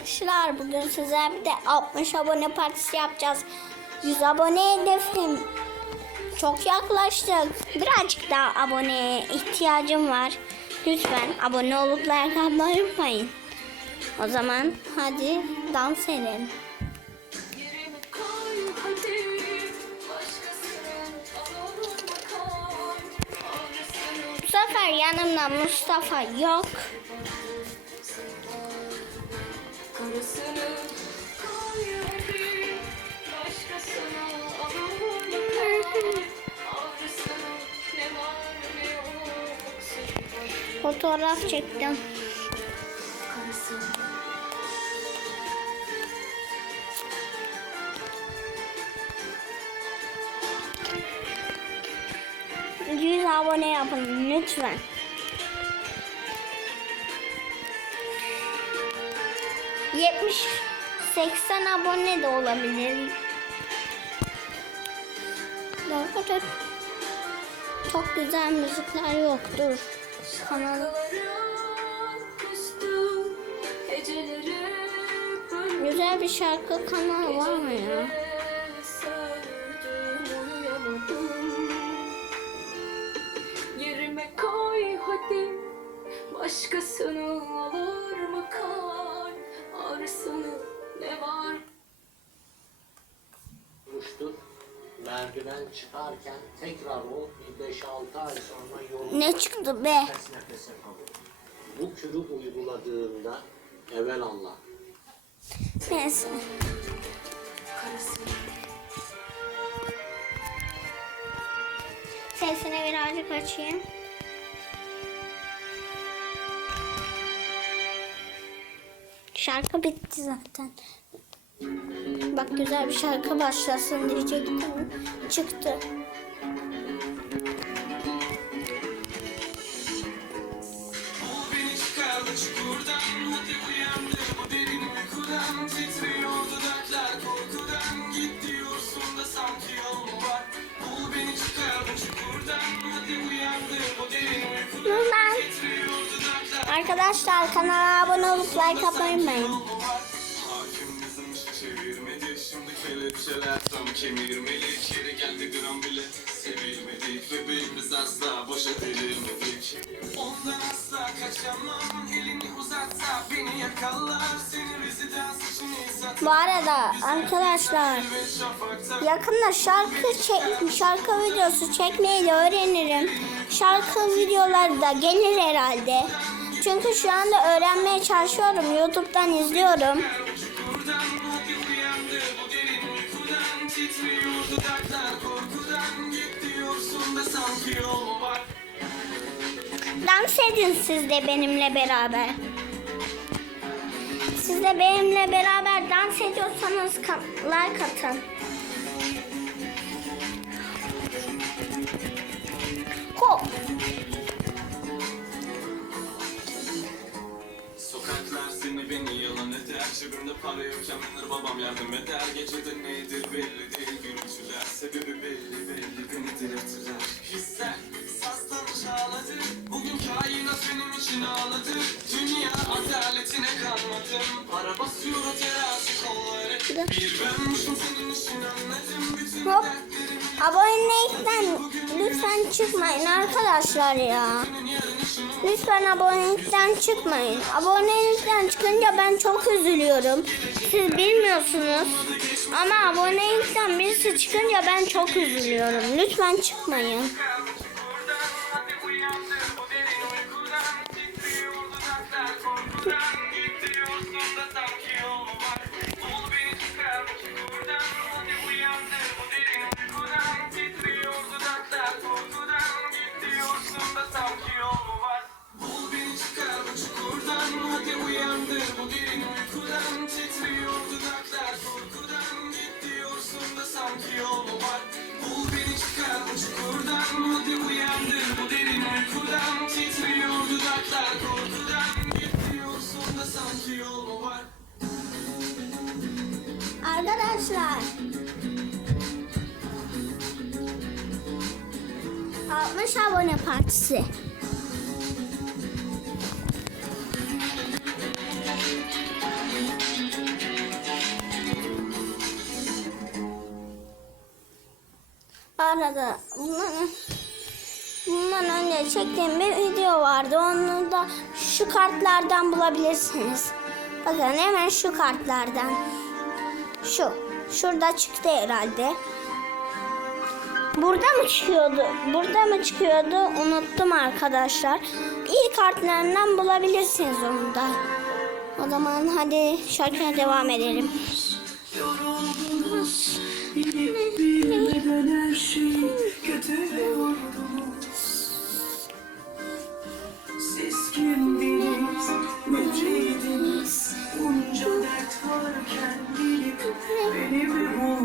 arkadaşlar bugün size bir de 60 abone partisi yapacağız. 100 abone hedefim. Çok yaklaştık. Birazcık daha aboneye ihtiyacım var. Lütfen abone olup like atmayı unutmayın. O zaman hadi dans edelim. Bu sefer yanımda Mustafa yok. Seni Fotoğraf çektim. Yüz abone yapın lütfen. Yetmiş, seksen abone de olabilir. Çok güzel müzikler yoktur. Bölüm güzel bir şarkı kanalı var mı ya? Merdiven çıkarken tekrar o bir 5-6 ay sonra yolun Ne çıktı be? nefes nefese kalıyor. Bu kürü uyguladığında evvel Allah. Neyse. Sesini birazcık açayım. Şarkı bitti zaten. Bak güzel bir şarkı başlasın diyecektim. Çıktı. Bul beni çıkardı çukurdan Hadi uyandır bu kelepçeler tam kemirmeli Geri geldi gram bile sevilmedik Bebeğimiz asla boşa verilmedik Ondan asla kaçamam Elini uzatsa beni yakalar Seni rezidans için satar Bu arada arkadaşlar yakında şarkı çek şarkı videosu çekmeyi de öğrenirim. Şarkı videoları da gelir herhalde. Çünkü şu anda öğrenmeye çalışıyorum. YouTube'dan izliyorum. Titriyor dudaklar korkudan Git diyorsun da sanki yol var Dans edin siz de benimle beraber. Siz de benimle beraber dans ediyorsanız like atın. Hop. Seni beni yalan eder Cebimde para yokken benir babam yardım eder. Gecede nedir belli değil Gürültüler sebebi belli belli Beni delirtirler. Hisler saslanmış ağladı. Bugün kainat benim için ağladı. Dünya adaletine kalmadım Para basıyor o terazi kolları. Bir benmişim senin için anladım Bütün Hop. dertlerimi. Abonelikten lütfen çıkmayın arkadaşlar ya. Lütfen abonelikten çıkmayın. Abonelikten çıkınca ben çok üzülüyorum. Siz bilmiyorsunuz. Ama abonelikten birisi çıkınca ben çok üzülüyorum. Lütfen çıkmayın. Da sanki yol mu var. Bul beni çıkar bu çukurdan. Hadi uyandır bu derin uykudan. Titriyor dudaklar korkudan. Git diyorsun da sanki yol var? Arkadaşlar. 60 abone partisi. Arada bundan, bundan önce çektiğim bir video vardı. Onu da şu kartlardan bulabilirsiniz. Bakın hemen şu kartlardan. Şu. Şurada çıktı herhalde. Burada mı çıkıyordu? Burada mı çıkıyordu? Unuttum arkadaşlar. İyi kartlarından bulabilirsiniz onu da. O zaman hadi şarkıya devam edelim. Yoruldunuz Siz kimdiniz, neceydiniz Bunca varken gelip beni mi buldunuz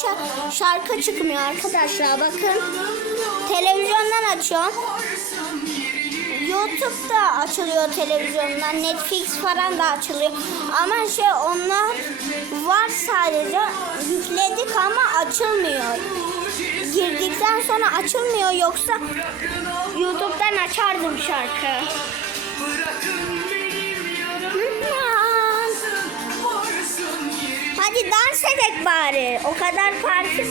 ça- şarkı çıkmıyor arkadaşlar. Bakın televizyondan açıyorum. YouTube'da açılıyor televizyondan. Netflix falan da açılıyor. Ama şey onlar var sadece. Yükledik ama açılmıyor. Girdikten sonra açılmıyor yoksa YouTube'dan açardım şarkı. Bırakın Hadi dans edek bari. O kadar parti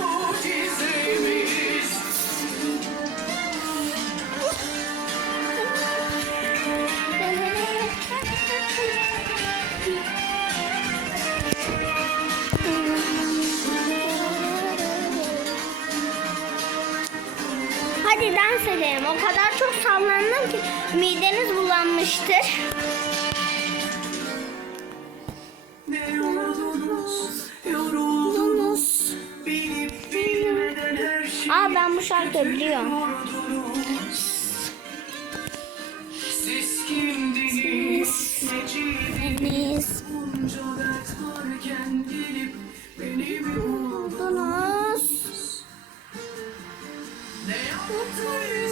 mucizemiz Hadi dans edelim. O sallandım ki. Mideniz bulanmıştır. Şeyi Aa ben bu şarkıyı biliyorum. Siz kimdiniz, mi buldunuz. Ne yaptıysam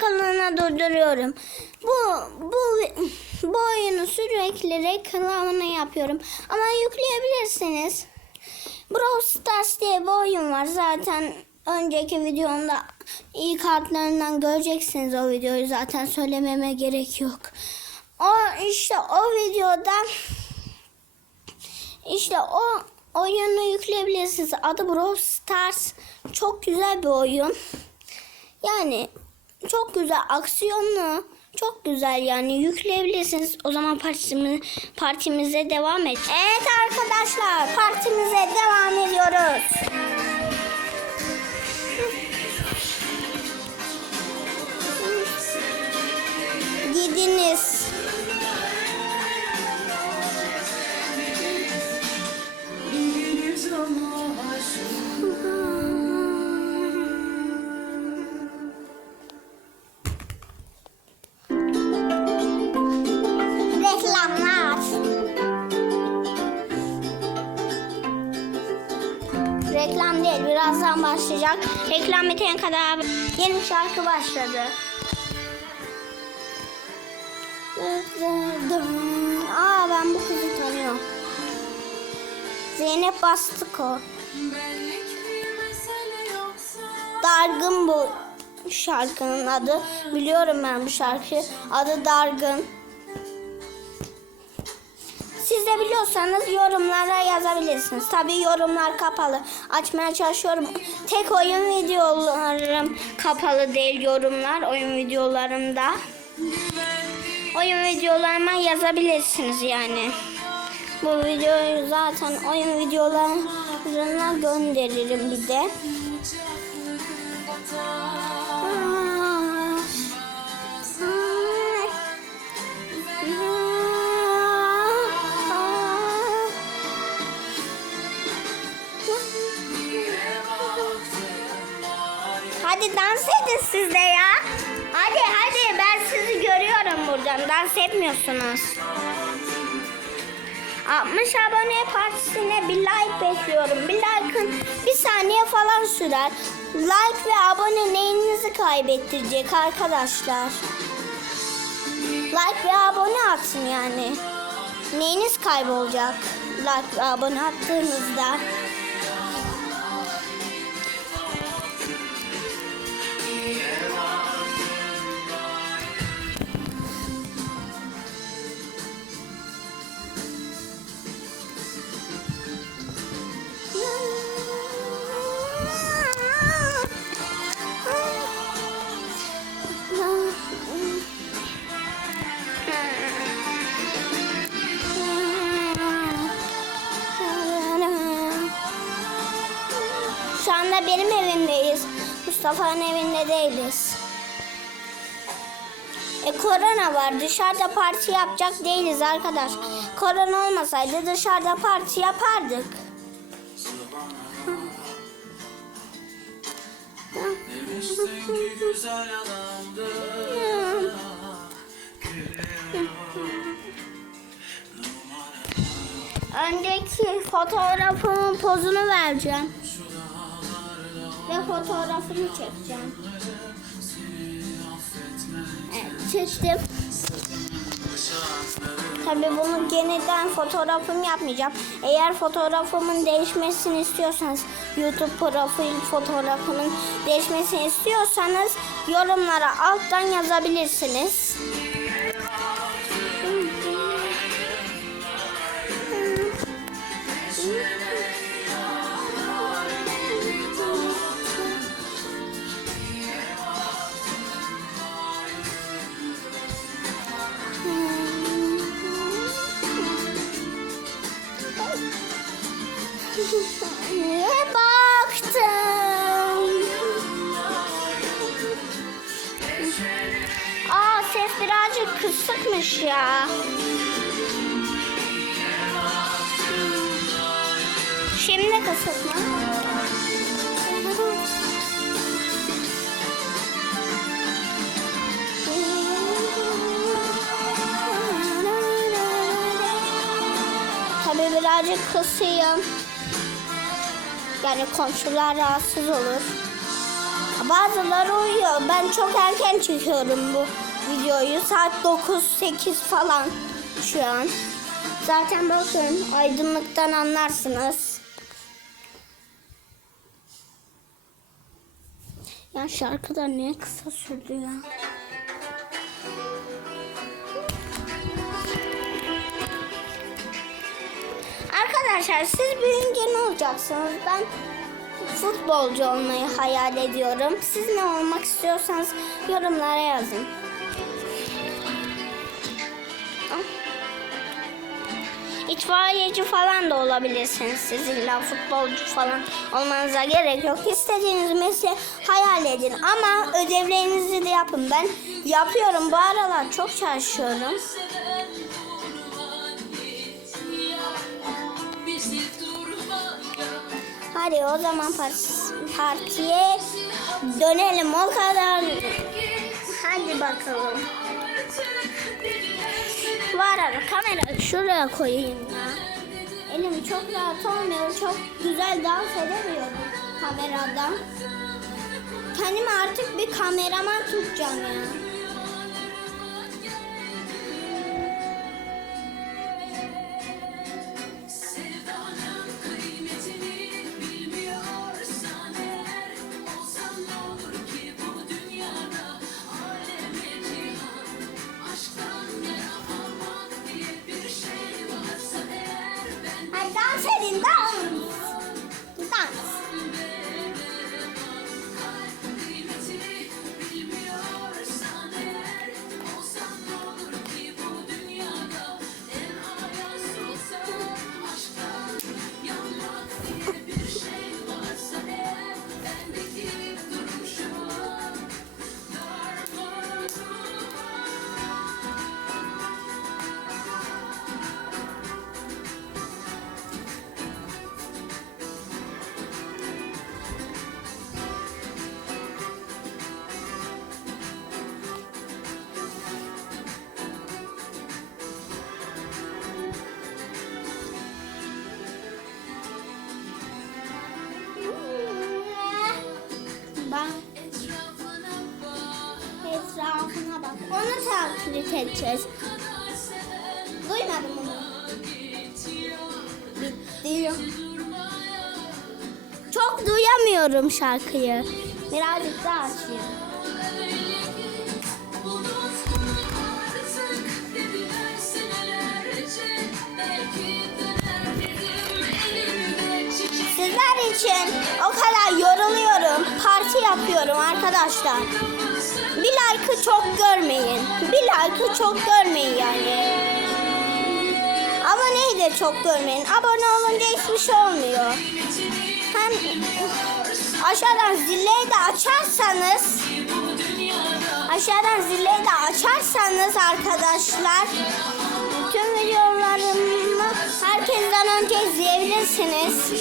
dakikalığına durduruyorum. Bu bu bu oyunu sürekli reklamını yapıyorum. Ama yükleyebilirsiniz. Brawl Stars diye bir oyun var. Zaten önceki videomda iyi kartlarından göreceksiniz o videoyu. Zaten söylememe gerek yok. O işte o videoda işte o oyunu yükleyebilirsiniz. Adı Brawl Stars. Çok güzel bir oyun. Yani çok güzel aksiyonlu. Çok güzel yani yükleyebilirsiniz. O zaman partimiz, partimize devam et. Evet arkadaşlar partimize devam ediyoruz. Başlayacak. Reklam bitene kadar yeni şarkı başladı. Aa ben bu kızı tanıyorum. Zeynep Bastıko. Dargın bu şarkının adı. Biliyorum ben bu şarkıyı. Adı Dargın. Siz de biliyorsanız yorumlara yazabilirsiniz. Tabii yorumlar kapalı. Açmaya çalışıyorum. Tek oyun videolarım kapalı değil yorumlar oyun videolarımda. Oyun videolarıma yazabilirsiniz yani. Bu videoyu zaten oyun videolarına gönderirim bir de. Hadi dans edin siz de ya. Hadi hadi ben sizi görüyorum buradan. Dans etmiyorsunuz. 60 abone partisine bir like bekliyorum. Bir like'ın bir saniye falan sürer. Like ve abone neyinizi kaybettirecek arkadaşlar? Like ve abone atın yani. Neyiniz kaybolacak? Like ve abone attığınızda. Benim evimdeyiz. Mustafa'nın evinde değiliz. E korona var. Dışarıda parti yapacak değiliz arkadaş. Korona olmasaydı dışarıda parti yapardık. Demiştin ki güzel adamdı Öndeki fotoğrafımın pozunu vereceğim. Fotoğrafını çekeceğim. Evet, çektim. Tabii bunu yeniden fotoğrafım yapmayacağım. Eğer fotoğrafımın değişmesini istiyorsanız, YouTube profil fotoğrafımın değişmesini istiyorsanız yorumlara alttan yazabilirsiniz. Kısıkmış ya. Şimdi kısık mı? Tabii birazcık kısayım. Yani komşular rahatsız olur. Bazıları uyuyor. Ben çok erken çekiyorum bu videoyu. Saat 9-8 falan şu an. Zaten bakın aydınlıktan anlarsınız. Ya şarkıda niye kısa sürdü ya? Arkadaşlar siz büyüyünce ne olacaksınız? Ben futbolcu olmayı hayal ediyorum. Siz ne olmak istiyorsanız yorumlara yazın. İtfaiyeci falan da olabilirsiniz. Siz illa futbolcu falan olmanıza gerek yok. İstediğiniz mesleği hayal edin. Ama ödevlerinizi de yapın. Ben yapıyorum. Bu aralar çok çalışıyorum. Hadi o zaman part- partiye dönelim o kadar. Hadi bakalım. Var ara kamerayı şuraya koyayım ya. Elim çok rahat olmuyor. Çok güzel dans edemiyorum kameradan. Kendimi artık bir kameraman tutacağım ya. Edeceğiz. Duymadım onu. Bitti. Çok duyamıyorum şarkıyı. Birazcık daha açayım. Sizler için o kadar yoruluyorum. Parti yapıyorum arkadaşlar. Like'ı çok görmeyin. Bir like'ı çok görmeyin yani. Aboneyi de çok görmeyin. Abone olunca hiçbir şey olmuyor. Hem aşağıdan zilleyi de açarsanız aşağıdan zilleyi de açarsanız arkadaşlar bütün videolarımı herkesten önce izleyebilirsiniz.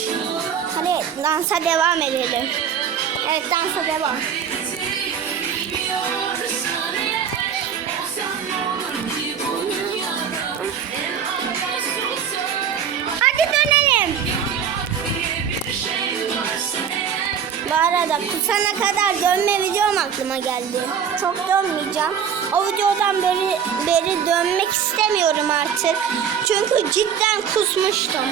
Hadi dansa devam edelim. Evet dansa devam. Arada kusana kadar dönme videom aklıma geldi. Çok dönmeyeceğim. O videodan beri, beri dönmek istemiyorum artık. Çünkü cidden kusmuştum.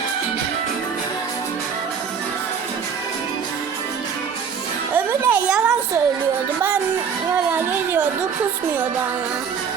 Öbürü de yalan söylüyordu. Ben öyle geliyordu kusmuyordu ama.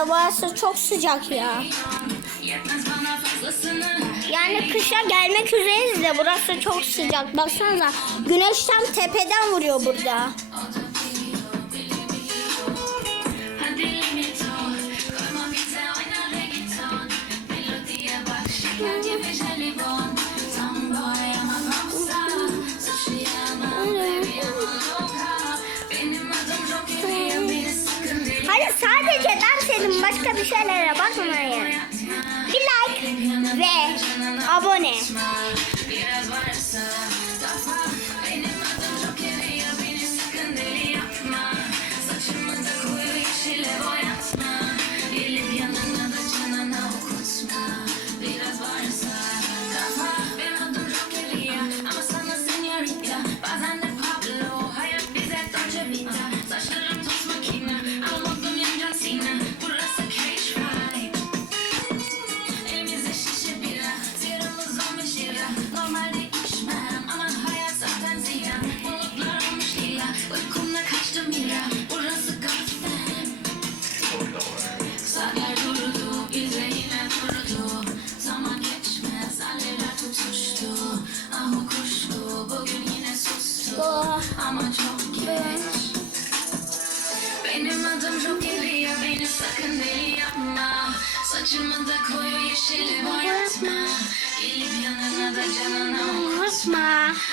Arada burası çok sıcak ya. Yani kışa gelmek üzereyiz de burası çok sıcak. Baksanıza güneş tam tepeden vuruyor burada. Dans edin başka bir şeylere bakmayın. Bir like ve abone.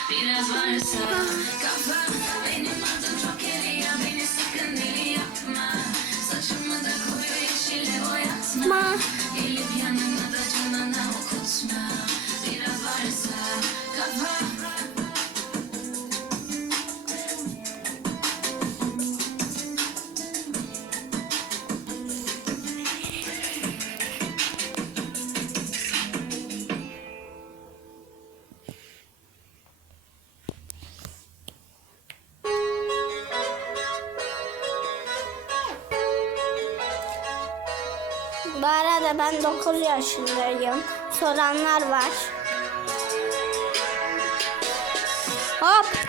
Biraz varsa kafa Benim adım Jokeria, beni sakın deli yapma. Saçımı da koyu yeşili boyatma. Gelip ben 9 yaşındayım. Soranlar var. Hop.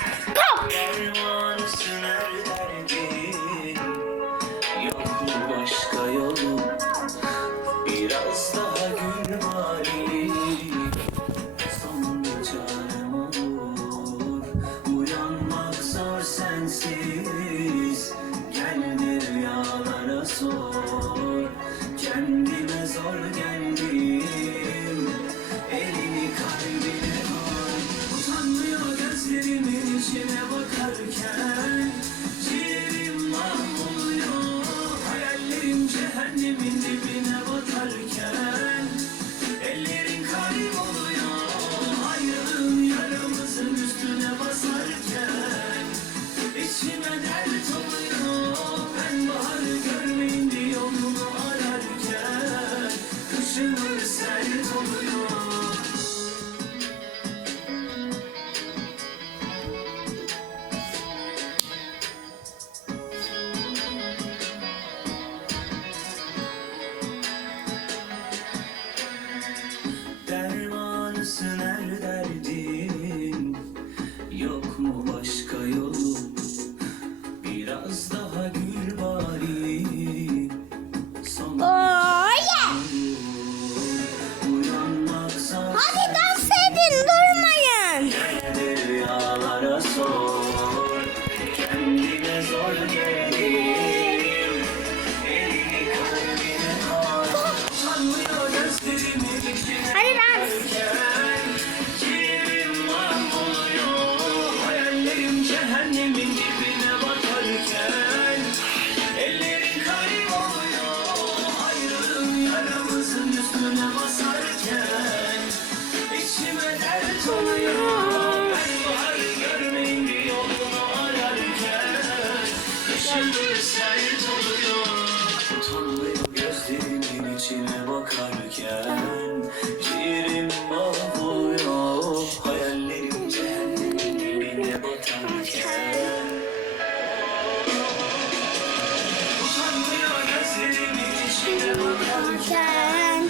Sen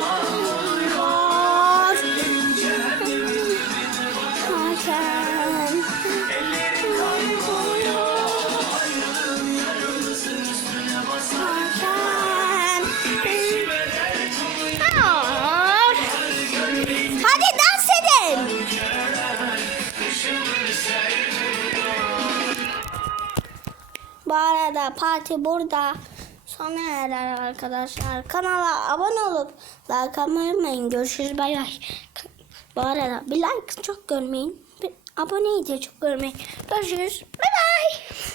oluyor. Hadi dans edin. Bu arada parti burada. Sonra neler arkadaşlar kanala abone olup like atmayı unutmayın. Görüşürüz bay bay. Bu arada bir like çok görmeyin. Bir aboneyi de çok görmeyin. Görüşürüz. Bay bay.